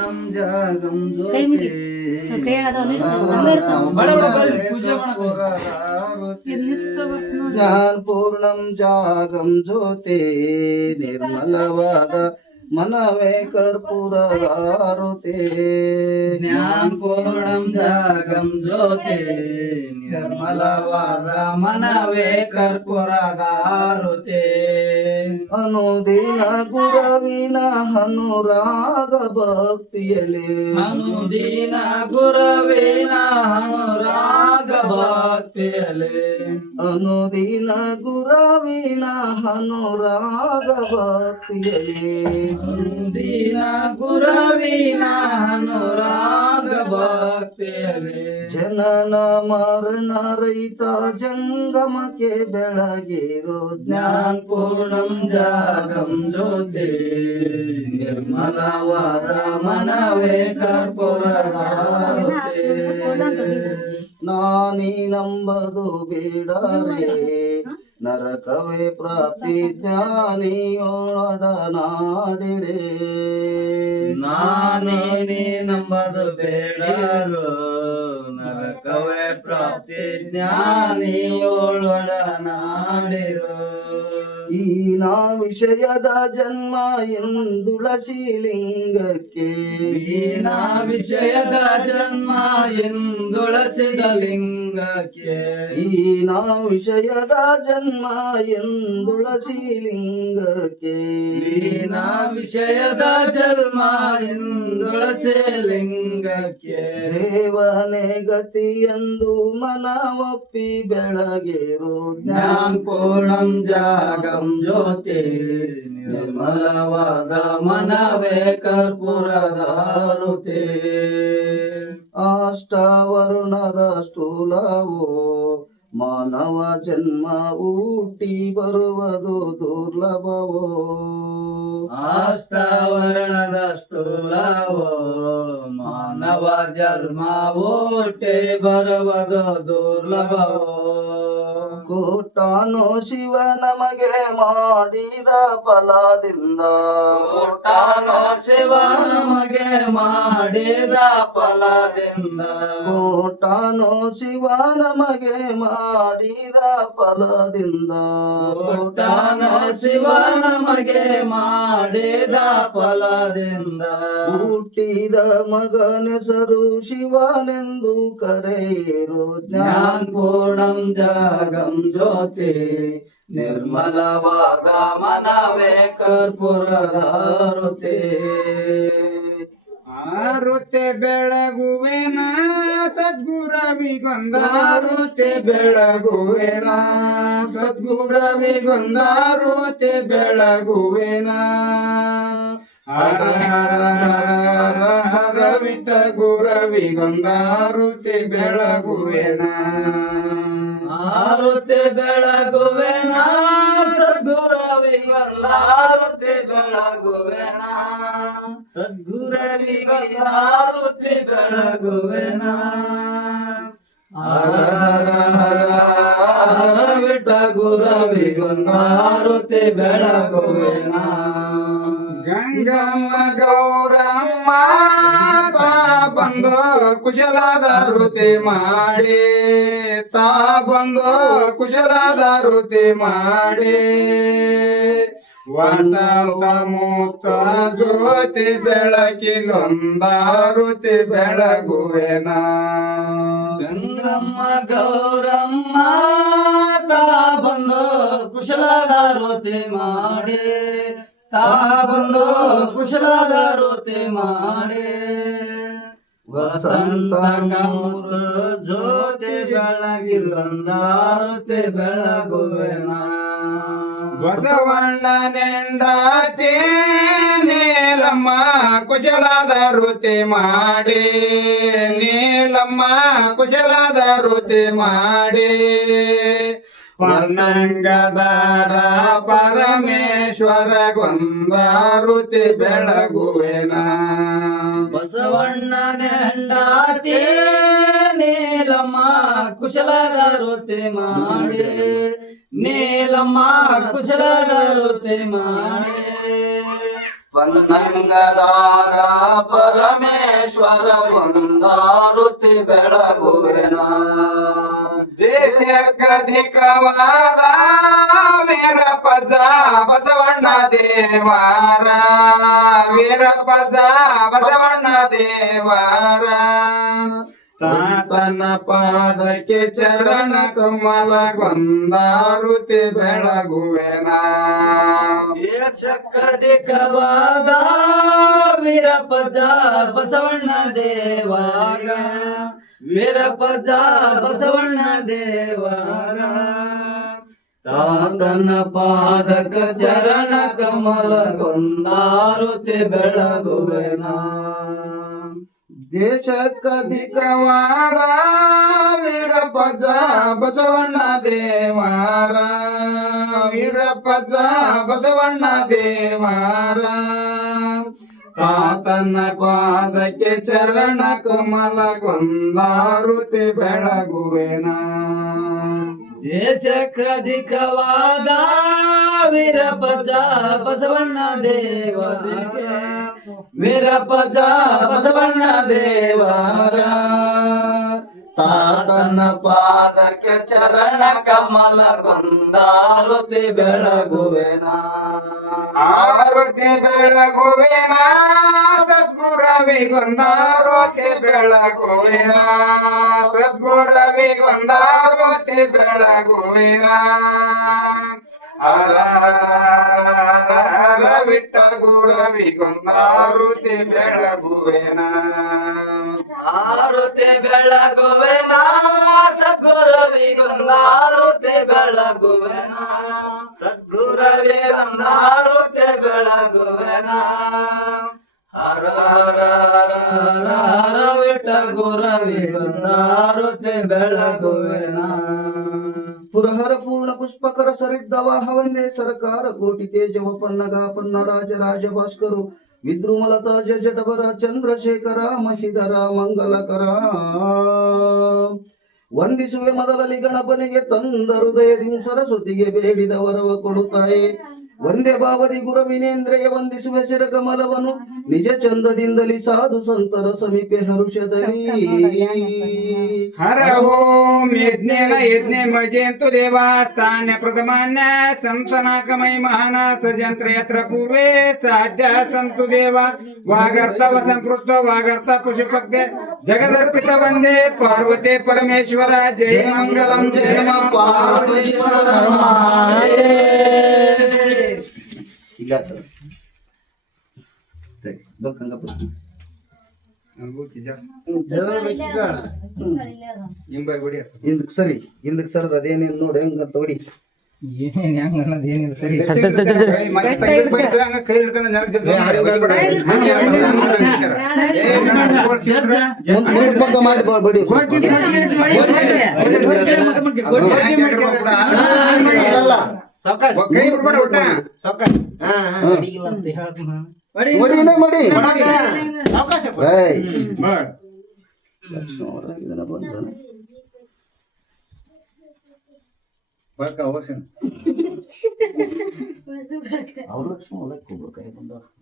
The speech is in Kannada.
ಪೂರ್ಣಂ ಜಾಗಂ ಜ್ಯೋತಿ ಜ್ಞಾನ ಪೂರ್ಣಂ ಜಾಗಂ ಜ್ಯೋತಿ ನಿರ್ಮಲವಾದ ಮನವೇ ಕರ್ಪೂರದಾರುತೆ ಜ್ಞಾನ ಪೂರ್ಣಂ ಜಾಗಂ ಜ್ಯೋತಿ ನಿರ್ಮಲವಾದ ಮನವೇ ಕರ್ಪೂರದಾರುತೆ ಅನುದಿನ ಗುರವಿನ ಅನುರಾಗ ಭಕ್ತಿಯಲ್ಲಿ ಅನುದಿನ ಗುರವಿನ ಅನುರಾಗ ಭಕ್ತಿಯಲ್ಲಿ ಅನುದಿನ ಗುರವಿನ ಅನುರಾಗ ಭಕ್ತಿಯಲ್ಲಿ ಅನುದಿನ ಗುರವಿನ ಅನುರಾಗ ಭಕ್ತಿಯಲ್ಲಿ ಜನನ ಮರಣ ರಹಿತ ಜಂಗಮಕ್ಕೆ ಬೆಳಗಿರೋ ಜ್ಞಾನ ಪೂರ್ಣಂ ಜಾಗಂ ಜ್ಯೋತಿ ನಿರ್ಮಲವಾದ ಮನವೇ ಕರ್ಪೂರದಾರುತೆ ನಾನೀ ನಂಬದು ಬೇಡರೆ ನರಕವೇ ಪ್ರಾಪ್ತಿ ಜ್ಞಾನಿಯೊಡನಾಡಿರೆ ನಾನೇನೇ ನಂಬದು ಬೇಡರು ನರಕವೇ ಪ್ರಾಪ್ತಿ ಜ್ಞಾನಿಯೊಳನಾಡಿರು ಈ ನಾ ವಿಷಯದ ಜನ್ಮ ಎಂದುಳಸಿ ಲಿಂಗಕ್ಕೆ ಈ ನಾ ವಿಷಯದ ಜನ್ಮ ಎಂದುಳಸಿದ ಲಿಂಗಕ್ಕೆ ಈ ನಾ ವಿಷಯದ ಜನ್ಮ ಎಂದುಳಸಿ ಲಿಂಗಕ್ಕೆ ಈ ನಾ ವಿಷಯದ ಜನ್ಮ ಎಂದುಳಸಿ ಲಿಂಗಕ್ಕೆ ದೇವನೇ ಗತಿ ಎಂದು ಮನ ಒಪ್ಪಿ ಬೆಳಗೇರು ಜ್ಞಾನ ಪೂರ್ಣಂ ಜಾಗಂ ಜ್ಯೋತಿ ನಿರ್ಮಲವಾದ ಮನವೇ ಕರ್ಪೂರದಾರುತೆ ಅಷ್ಟವರ್ಣದ ಸ್ಥೂಲವು ಮಾನವ ಜನ್ಮ ಹುಟ್ಟಿ ಬರುವುದು ದುರ್ಲಭವೋ ಅಷ್ಟವರ್ಣದ ಸ್ಥೂಲವೋ ಮಾನವ ಜನ್ಮ ಹುಟ್ಟಿ ಬರುವುದು ದುರ್ಲಭವೋ ಕೋಟಾನು ಶಿವ ನಮಗೆ ಮಾಡಿದ ಫಲದಿಂದ ಕೋಟಾನು ಶಿವ ನಮಗೆ ಮಾಡಿದ ಫಲದಿಂದ ಕೋಟಾನು ಶಿವ ನಮಗೆ ಮಾಡಿದ ಫಲದಿಂದ ಕೋಟಾನು ಶಿವ ನಮಗೆ ಮಾಡಿದ ಫಲದಿಂದ ಹುಟ್ಟಿದ ಮಗನೆಸರು ಶಿವನೆಂದು ಕರೆಯಿರು ಜ್ಞಾನ ಪೂರ್ಣಂ ಜಾಗಂ ಜ್ಯೋತಿ ನಿರ್ಮಲವಾದ ಮನವೇ ಕರ್ಪೂರದಾರುತೆ ಆರುತೆ ಬೆಳಗುವೆನ ಸದ್ಗುರವಿಗೊಂದಾರುತೆ ಬೆಳಗುವೆನ ಸದ್ಗುರವಿಗೊಂದಾರುತೆ ಬೆಳಗುವೆನ ಹರ ಹರ ಹರ ಹರ ವಿಠ ಗುರವಿಗೊಂದಾರುತೆ ಬೆಳಗುವೆನ ಆರುತೆ ಬೆಳಗುವೆನ ಸದ್ಗುರವಿಗೊಂದಾರುತೆ ಬೆಳಗುವೆನ ಸದ್ಗುರವಿಗೊಂದಾರುತೆ ಬೆಳಗುವೆನ ಹರ ಹರ ಹರ ಹರ ವಿಠ ಗುರವಿಗೊಂದಾರುತೆ ಬೆಳಗುವೆನ ಗಂಗಮ್ಮ ಗೌರಮ್ಮ ತಾ ಬಂದು ಕುಶಲದಾರುತೆ ಮಾಡಿ ತಾ ಬಂದು ಕುಶಲದಾರುತೆ ಮಾಡಿ ವಸಂತ ಮುಕ್ತ ಜ್ಯೋತಿ ಬೆಳಕಿಲೊಂದಾರುತಿ ಬೆಳಗುವೆನ ಗಂಗಮ್ಮ ಗೌರಮ್ಮ ತಾ ಬಂದು ಕುಶಲದಾರುತೆ ಮಾಡಿ ತಾ ಬಂದು ಕುಶಲದಾರುತೆ ಮಾಡಿ ವಸಂತ ಮುಕ್ತ ಜ್ಯೋತಿ ಬೆಳಗಿಲೊಂದಾರುತಿ ಬೆಳಗುವೆನ ಬಸವಣ್ಣನೆಂಡಾತಿ ನೀಲಮ್ಮ ಕುಶಲದಾರುತೆ ಮಾಡಿ ನೀಲಮ್ಮ ಕುಶಲದಾರುತೆ ಮಾಡಿ ಪನ್ನಂಗದಾರ ಪರಮೇಶ್ವರ ಗೊಂದಾರುತಿ ಬೆಳಗುವೆನ ಬಸವಣ್ಣನ ಹೆಂಡತಿ ನೀಲಮ್ಮ ಕುಶಲದಾರುತೆ ಮಾಡಿ ನೀಲಮ್ಮ ಕುಶಲದಾರುತೆ ಮಾಡಿ ಪನ್ನಂಗದಾರ ಪರಮೇಶ್ವರ ಗೊಂದಾರುತಿ ಬೆಳಗುವೆನ ದೇಶಕ್ಕಧಿಕವಾದ ವೀರಪಜ ಬಸವಣ್ಣ ದೇವಾರ ವೀರಪಜ ಬಸವಣ್ಣ ದೇವಾರ ತಾತನ ಪಾದಕ್ಕೆ ಚರಣ ಕಮಲ ಗೊಂದಾರುತಿ ಬೆಳಗುವೆನ ದೇಶಕ್ಕಧಿಕವಾದ ವೀರಪಜ ಬಸವಣ್ಣ ದೇವಾರ ವೀರಪಜ ಬಸವಣ್ಣ ದೇವಾರ ತಾತನ ಪಾದಕ ಚರಣ ಕಮಲ ಗೊಂದಾರುತಿ ಬೆಳಗುವೆನ ದೇಶಕ್ಕಧಿಕವಾದ ವೀರಪಜ ಬಸವಣ್ಣ ದೇವಾರ ವೀರಪಜ ಬಸವಣ್ಣ ದೇವಾರ ತಾತನ ಪಾದಕ್ಕೆ ಚರಣ ಕಮಲ ಗೊಂದಾರುತಿ ಬೆಳಗುವೆನ ದೇಶಕ್ಕಧಿಕವಾದ ವೀರಪಜ ಬಸವಣ್ಣ ದೇವರಿಗೆ ವೀರಪಜ ಬಸವಣ್ಣ ದೇವರ ತಾತನ ಪಾದಕ್ಕೆ ಚರಣ ಕಮಲ ಗೊಂದಾರುತಿ ಬೆಳಗುವೆನ ಆರುತಿ ಬೆಳಗುವೆನ ಸದ್ಗುರವಿ ಗೊಂದಾರುತಿ ಬೆಳಗುವೆನ ಸದ್ಗುರವಿ ಗೊಂದಾರುತಿ ಬೆಳಗುವೆನ ವಿಟ್ಟ ಗುರವಿ ಗೊಂದಾರುತಿ ಬೆಳಗುವೆನ ಆರುತಿ ಬೆಳಗುವೆನ ಸದ್ಗುರವಿ ಗೊಂದಾರುತಿ ಬೆಳಗುವೆನ ಸದ್ಗುರವಿ ಗೊಂದಾರುತಿ ಬೆಳಗುವೆನ ಹರ ಹರ ಹರ ಹರ ವಿಟ್ಟ ಗುರವಿ ಗೊಂದಾರುತಿ ಬೆಳಗುವೆನ ಪುರಹರ ಪೂರ್ಣ ಪುಷ್ಪಕರ ಸರಿದ್ದವಾಹ ವಂದೇ ಸರ್ಕಾರ ಕೋಟಿ ತೇಜವ ಪನ್ನಗ ಪನ್ನ ರಾಜ ರಾಜ ಭಾಸ್ಕರು ವಿದ್ರುಮಲತಾ ಜಟವರ ಚಂದ್ರಶೇಖರ ಮಹಿಧರ ಮಂಗಲಕರ ವಂದಿಸುವೆ ಮೊದಲಲ್ಲಿ ಗಣಪನಿಗೆ ತಂದ ಹೃದಯದಿ ಸರಸ್ವತಿಗೆ ಬೇಡಿದ ವರವ ಕೊಡುತ್ತಾಯೆ ಒಂದೇ ಭಾವದಿ ಗುರವಿನೇಂದ್ರಯ ವಂದಿಸುವೆ ಶಿರಕಮಲವನು ನಿಜ ಚಂದದಿಂದಲಿ ಸಾಧು ಸಂತರ ಸಮೀಪೆ ಹರುಷದಲ್ಲಿ ಹರ ಓಂ ಯಜ್ಞೇನ ಯಜ್ಞೆ ಮಜೇಂತು ದೇವಾಸ್ಥಾನ ಪ್ರಥಮಾನ್ಯ ಸಂಸನಾಕಮೈ ಮಹಾನ ಸಜಂತ್ರ ಯತ್ರ ಪೂರ್ವೇ ಸಾಧ್ಯ ಸಂತು ದೇವ ವಾಗರ್ತವ ಸಂಪೃಕ್ತ ವಾಗರ್ತ ಪುಷ್ಪಕ್ಕೆ ಜಗದರ್ಪಿತ ವಂದೇ ಪಾರ್ವತಿ ಪರಮೇಶ್ವರ ಜಯ ಮಂಗಲಂ ಜಯ ಮಾ ಪಾರ್ವತೀಶ್ವರ ಇಲ್ಲ ಸರ್ ಹಿಂದಕ್ ಸರಿ ಹಿಂದಕ್ ಸರದ ಅದೇನೇನು ನೋಡಿ ಹಂಗಂತ ಹೊಡಿ ಮಾಡಿ ಬಡಿ ಅವ್ರ ಲಕ್ಷ್ಮಣ ಹೊಲಕ್ಕೆ ಹೋಗ್ಬೇಕು